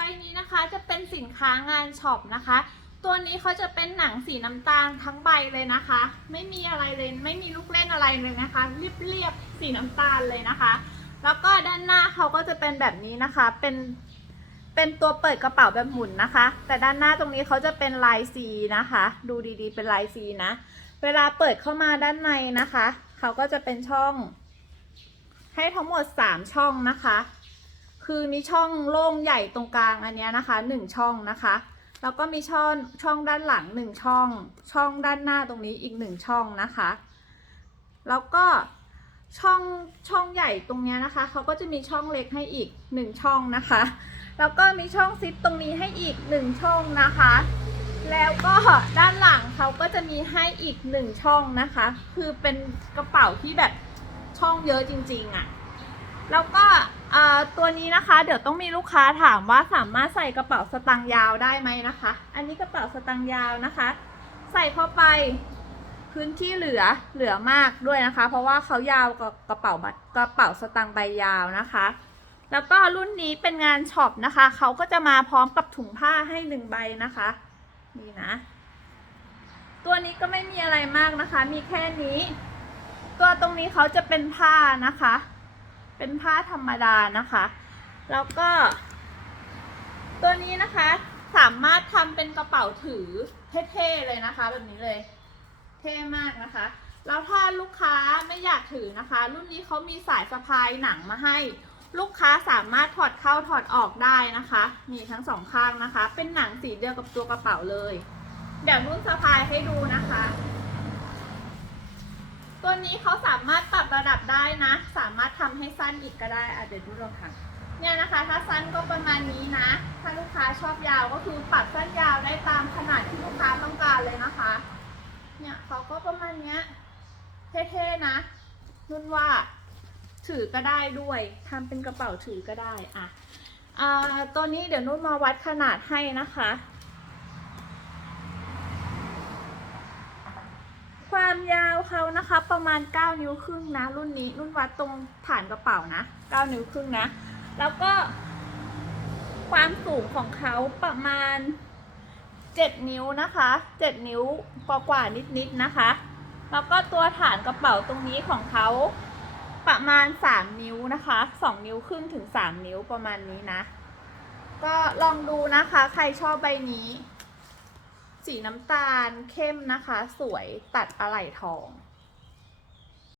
บนี้นะคะจะเป็นสินค้างานช็อปนะคะ ตัวนี้เขาจะเป็นหนังสีน้ำตาลทั้งใบเลยนะคะ ไม่มีอะไรเลยไม่มีลูกเล่นอะไรเลยนะคะเรียบๆสีน้ำตาลเลยนะคะ แล้วก็ด้านหน้าเขาก็จะเป็นแบบนี้นะคะเป็นเป็นตัวเปิดกระเป๋าแบบหมุนนะคะ แต่ด้านหน้าตรงนี้เขาจะเป็นลายซีนะคะ ดูดีๆ เป็นลายซีนะ เวลาเปิดเข้ามาด้านในนะคะเขาก็จะเป็นช่อง ให้ทั้งหมด 3 ช่องนะคะ คือมีช่องโล่งใหญ่ตรงกลางอันนี้นะคะ 1 ช่องนะคะ แล้วก็มีช่องช่องด้านหลัง 1 ช่อง ช่องด้านหน้าตรงนี้อีก 1 ช่องนะคะ แล้วก็ช่องช่องใหญ่ตรงนี้นะคะเขาก็จะมีช่องเล็กให้อีก 1 ช่องนะคะ แล้วก็มีช่องซิปตรงนี้ให้อีก 1 ช่องนะคะ แล้วก็ด้านหลังเขาก็จะมีให้อีก 1 ช่องนะคะ คือเป็นกระเป๋าที่แบบช่องเยอะจริงๆอะ่ะ แล้วก็ อ่าตัวนี้นะคะเดี๋ยวต้องมีลูกค้าถามว่าสามารถใส่กระเป๋าสตางค์ยาวได้ไหมนะคะ อันนี้กระเป๋าสตางค์ยาวนะคะ ใส่เข้าไปพื้นที่เหลือเหลือมากด้วยนะคะ เพราะว่าเขายาวกว่ากระเป๋ากระเป๋าสตางค์ใบยาวนะคะ แล้วก็รุ่นนี้เป็นงานช็อปนะคะเขาก็จะมาพร้อมกับถุงผ้าให้หนึ่งใบนะคะนี่นะ ตัวนี้ก็ไม่มีอะไรมากนะคะ มีแค่นี้ ตัวตรงนี้เขาจะเป็นผ้านะคะ เป็นผ้าธรรมดานะคะ แล้วก็ ตัวนี้นะคะสามารถทำเป็นกระเป๋าถือเท่ๆเลยนะคะ แบบนี้เลย เท่มากนะคะ แล้วถ้าลูกค้าไม่อยากถือนะคะ รุ่นนี้เขามีสายสะพายหนังมาให้ ลูกค้าสามารถถอดเข้าถอดออกได้นะคะ มีทั้งสองข้างนะคะ เป็นหนังสีเดียวกับตัวกระเป๋าเลย เดี๋ยวรุ่นสะพายให้ดูนะคะ ตัวนี้เขาสามารถปรับระดับได้นะ สามารถทำให้สั้นอีกก็ได้อะเดี๋ยวดูลองค่ะเนี่ยนะคะถ้าสั้นก็ประมาณนี้นะ ถ้าลูกค้าชอบยาวก็คือปรับสั้นยาวได้ตามขนาดที่ลูกค้าต้องการเลยนะคะ เนี่ยเขาก็ประมาณเนี้ยเท่ๆนะนุ่นว่าถือก็ได้ด้วยทำเป็นกระเป๋าถือก็ได้อะอ่าตัวนี้เดี๋ยวนุ่นมาวัดขนาดให้นะคะ ความยาว เขานะคะ ประมาณ 9 นิ้วครึ่งนะ รุ่นนี้นุ่นวัดตรงฐานกระเป๋านะ 9 นิ้วครึ่งนะ แล้วก็ ความสูงของเขาประมาณ 7 นิ้วนะคะ 7 นิ้วกว่าๆนิดๆนะคะ แล้วก็ตัวฐานกระเป๋าตรงนี้ของเขาประมาณ 3 นิ้วนะคะ 2 นิ้วครึ่งถึง 3 นิ้วประมาณนี้นะ ก็ลองดูนะคะ ใครชอบใบนี้ สีน้ำตาลเข้มนะคะ สวยตัดอะไหล่ทอง